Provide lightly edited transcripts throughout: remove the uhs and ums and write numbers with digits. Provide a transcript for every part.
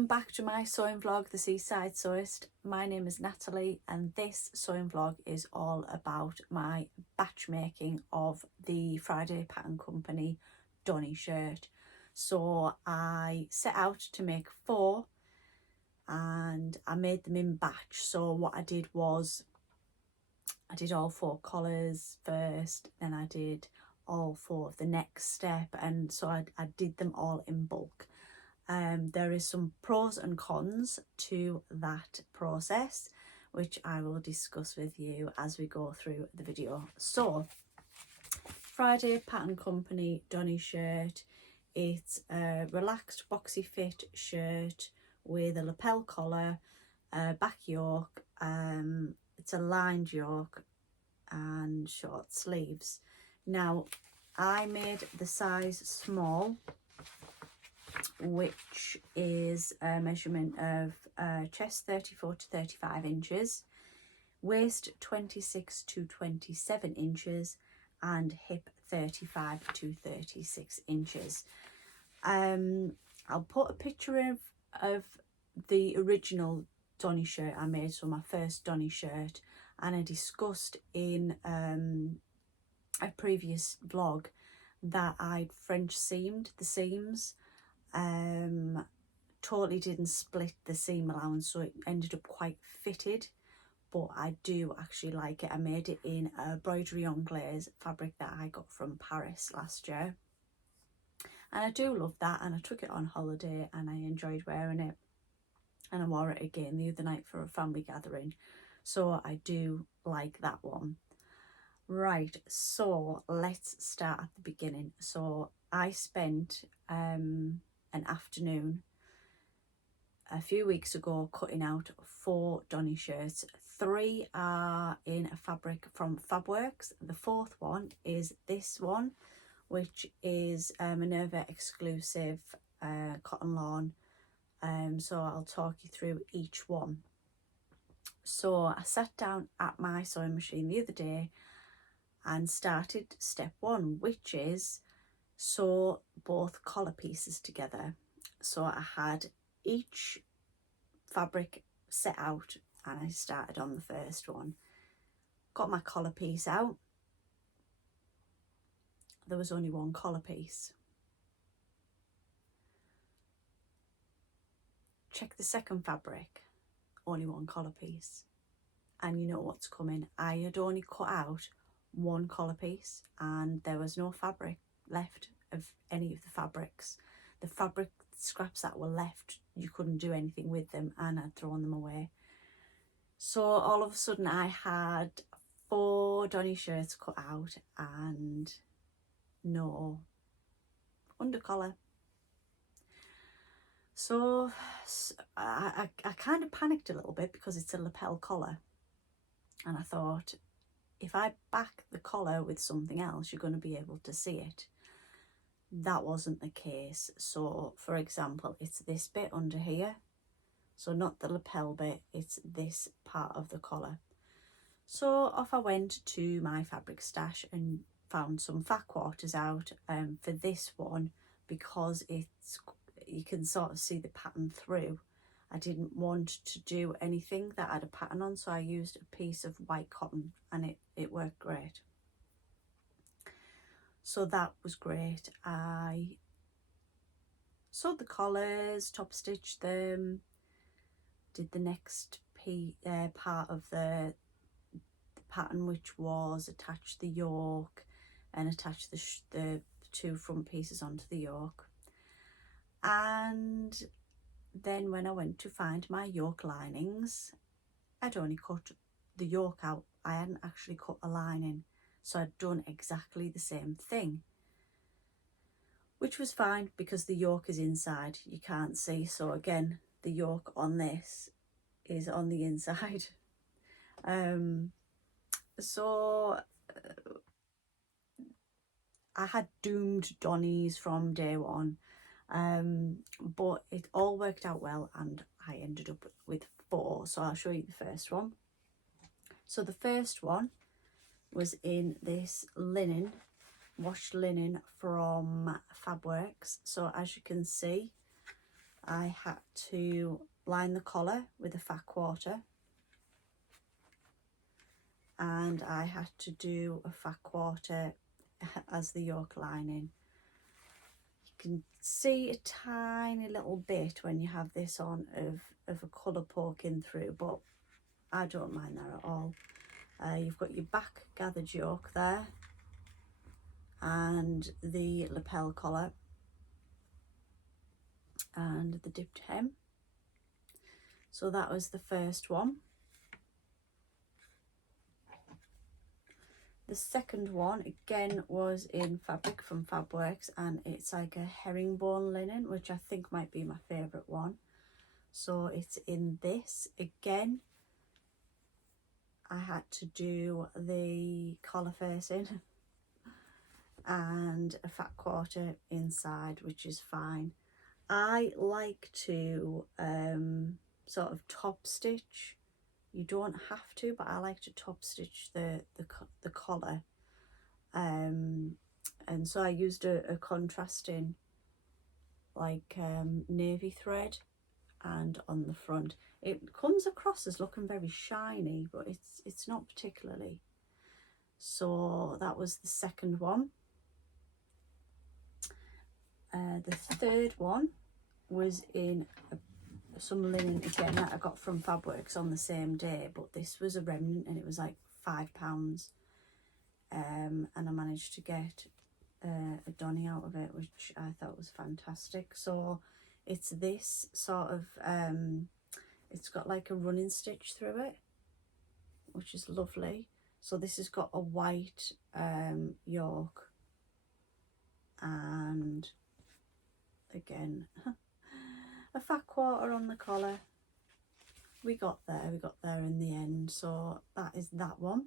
Welcome back to my sewing vlog, The Seaside Sewist. My name is Natalie and this sewing vlog is all about my batch making of the Friday Pattern Company Donny shirt. So I set out to make 4 and I made them in batch. So what I did was I did all 4 collars first, then I did all 4 of the next step, and so I did them all in bulk. There is some pros and cons to that process, which I will discuss with you as we go through the video. So, Friday Pattern Company Donny shirt. It's a relaxed boxy fit shirt with a lapel collar, back yoke, it's a lined yoke and short sleeves. Now, I made the size small, which is a measurement of chest 34 to 35 inches, waist 26 to 27 inches, and hip 35 to 36 inches. I'll put a picture of the original Donny shirt I made, so my first Donny shirt, and I discussed in a previous vlog that I'd French seamed the seams. Totally didn't split the seam allowance, so it ended up quite fitted, but I do actually like it. I made it in a broderie anglaise fabric that I got from Paris last year, and I do love that, and I took it on holiday and I enjoyed wearing it, and I wore it again the other night for a family gathering, so I do like that one. Right, so let's start at the beginning. So I spent an afternoon a few weeks ago cutting out 4 Donny shirts. 3 are in a fabric from Fabworks. The 4th one is this one, which is a Minerva exclusive cotton lawn. So I'll talk you through each one. So I sat down at my sewing machine the other day and started step 1, which is sew both collar pieces together. So I had each fabric set out and I started on the first one. Got my collar piece out. There was only one collar piece. Check the second fabric, only one collar piece. And you know what's coming. I had only cut out one collar piece and there was no fabric left of any of the fabrics. The fabric scraps that were left, you couldn't do anything with them, and I'd thrown them away. So all of a sudden I had 4 Donny shirts cut out and no undercollar. So I kind of panicked a little bit because it's a lapel collar, and I thought, if I back the collar with something else, you're going to be able to see it. That wasn't the case. So for example, it's this bit under here, so not the lapel bit, it's this part of the collar. So off I went to my fabric stash and found some fat quarters out for this one, because you can sort of see the pattern through. I didn't want to do anything that had a pattern on, so I used a piece of white cotton and it worked great. So that was great. I sewed the collars, top stitched them, did the next part of the pattern, which was attach the yoke and attach the 2 front pieces onto the yoke. And then when I went to find my yoke linings, I'd only cut the yoke out. I hadn't actually cut a lining, so I'd done exactly the same thing, which was fine because the yoke is inside, you can't see. So again, the yoke on this is on the inside. So I had doomed Donnies from day one, but it all worked out well and I ended up with 4. So I'll show you the first one. So the first one was in this linen, washed linen from Fabworks. So as you can see, I had to line the collar with a fat quarter, and I had to do a fat quarter as the yoke lining. You can see a tiny little bit when you have this on of a colour poking through, but I don't mind that at all. You've got your back gathered yoke there and the lapel collar and the dipped hem. So that was the first one. The second one again was in fabric from Fabworks, and it's like a herringbone linen, which I think might be my favourite one. So it's in this again. I had to do the collar facing and a fat quarter inside, which is fine. I like to sort of top stitch. You don't have to, but I like to top stitch the collar, and so I used a contrasting like navy thread, and on the front it comes across as looking very shiny, but it's not particularly. So that was the second one. The third one was in some linen again that I got from Fabworks on the same day, but this was a remnant and it was like £5, and I managed to get a Donny out of it, which I thought was fantastic. So it's this sort of it's got like a running stitch through it, which is lovely. So this has got a white yoke, and again a fat quarter on the collar. We got there in the end. So that is that one.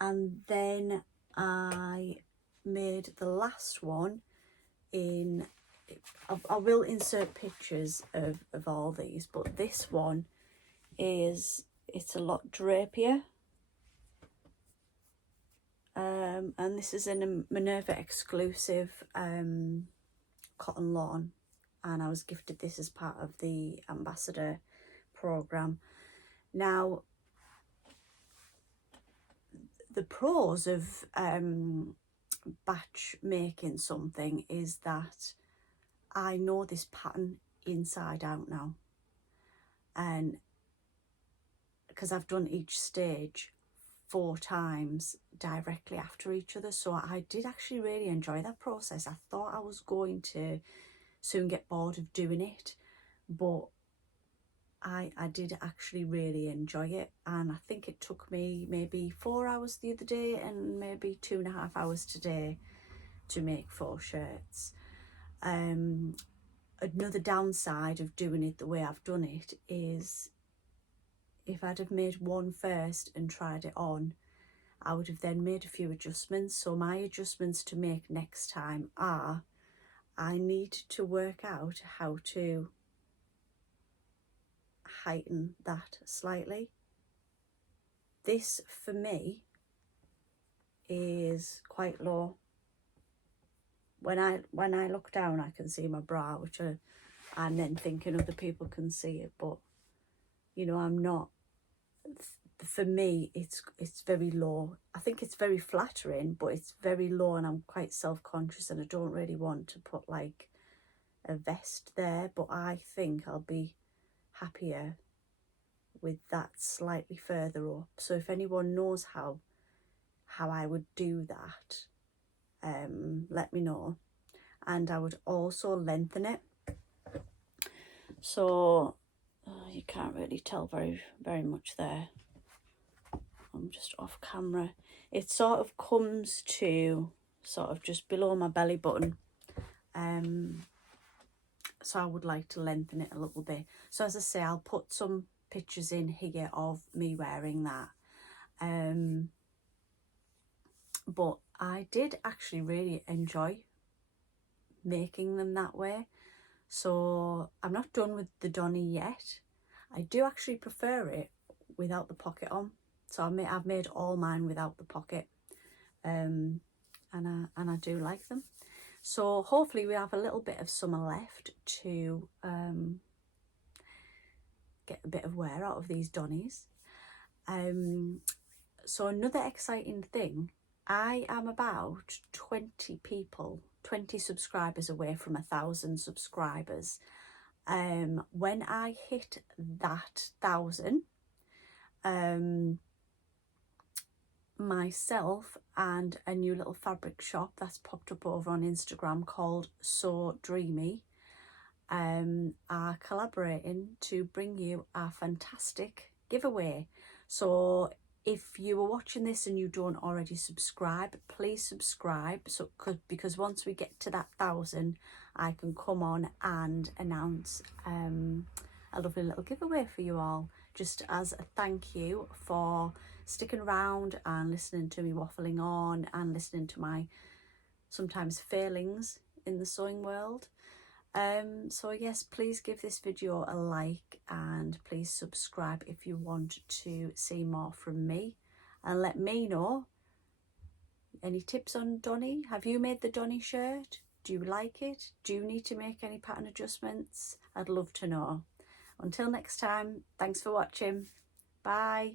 And then I made the last one in, I will insert pictures of all these, but this one is, it's a lot drapier, and this is in a Minerva exclusive cotton lawn, and I was gifted this as part of the ambassador program. Now, the pros of batch making something is that I know this pattern inside out now, and because I've done each stage 4 times directly after each other, so I did actually really enjoy that process. I thought I was going to soon get bored of doing it, but I did actually really enjoy it, and I think it took me maybe 4 hours the other day and maybe 2.5 hours today to make 4 shirts. Another downside of doing it the way I've done it is if I'd have made one first and tried it on, I would have then made a few adjustments. So my adjustments to make next time are, I need to work out how to heighten that slightly. This for me is quite low. When I look down, I can see my bra, which I'm then thinking other people can see it, but you know, I'm not. For me, it's very low. I think it's very flattering, but it's very low, and I'm quite self-conscious, and I don't really want to put like a vest there, but I think I'll be happier with that slightly further up. So if anyone knows how I would do that, let me know. And I would also lengthen it, so you can't really tell very much there. I'm just off camera. It sort of comes to sort of just below my belly button, so I would like to lengthen it a little bit. So as I say, I'll put some pictures in here of me wearing that, but I did actually really enjoy making them that way. So I'm not done with the Donny yet. I do actually prefer it without the pocket on, so I've made all mine without the pocket, and I do like them. So hopefully we have a little bit of summer left to get a bit of wear out of these Donnies. So another exciting thing, I am about 20 subscribers away from 1,000 subscribers. When I hit that 1,000, myself and a new little fabric shop that's popped up over on Instagram called So Dreamy are collaborating to bring you a fantastic giveaway. So if you are watching this and you don't already subscribe, please subscribe, so because once we get to that 1,000, I can come on and announce a lovely little giveaway for you all, just as a thank you for sticking around and listening to me waffling on and listening to my sometimes failings in the sewing world. So yes, please give this video a like and please subscribe if you want to see more from me, and let me know any tips on Donny. Have you made the Donny shirt? Do you like it? Do you need to make any pattern adjustments? I'd love to know. Until next time, thanks for watching. Bye.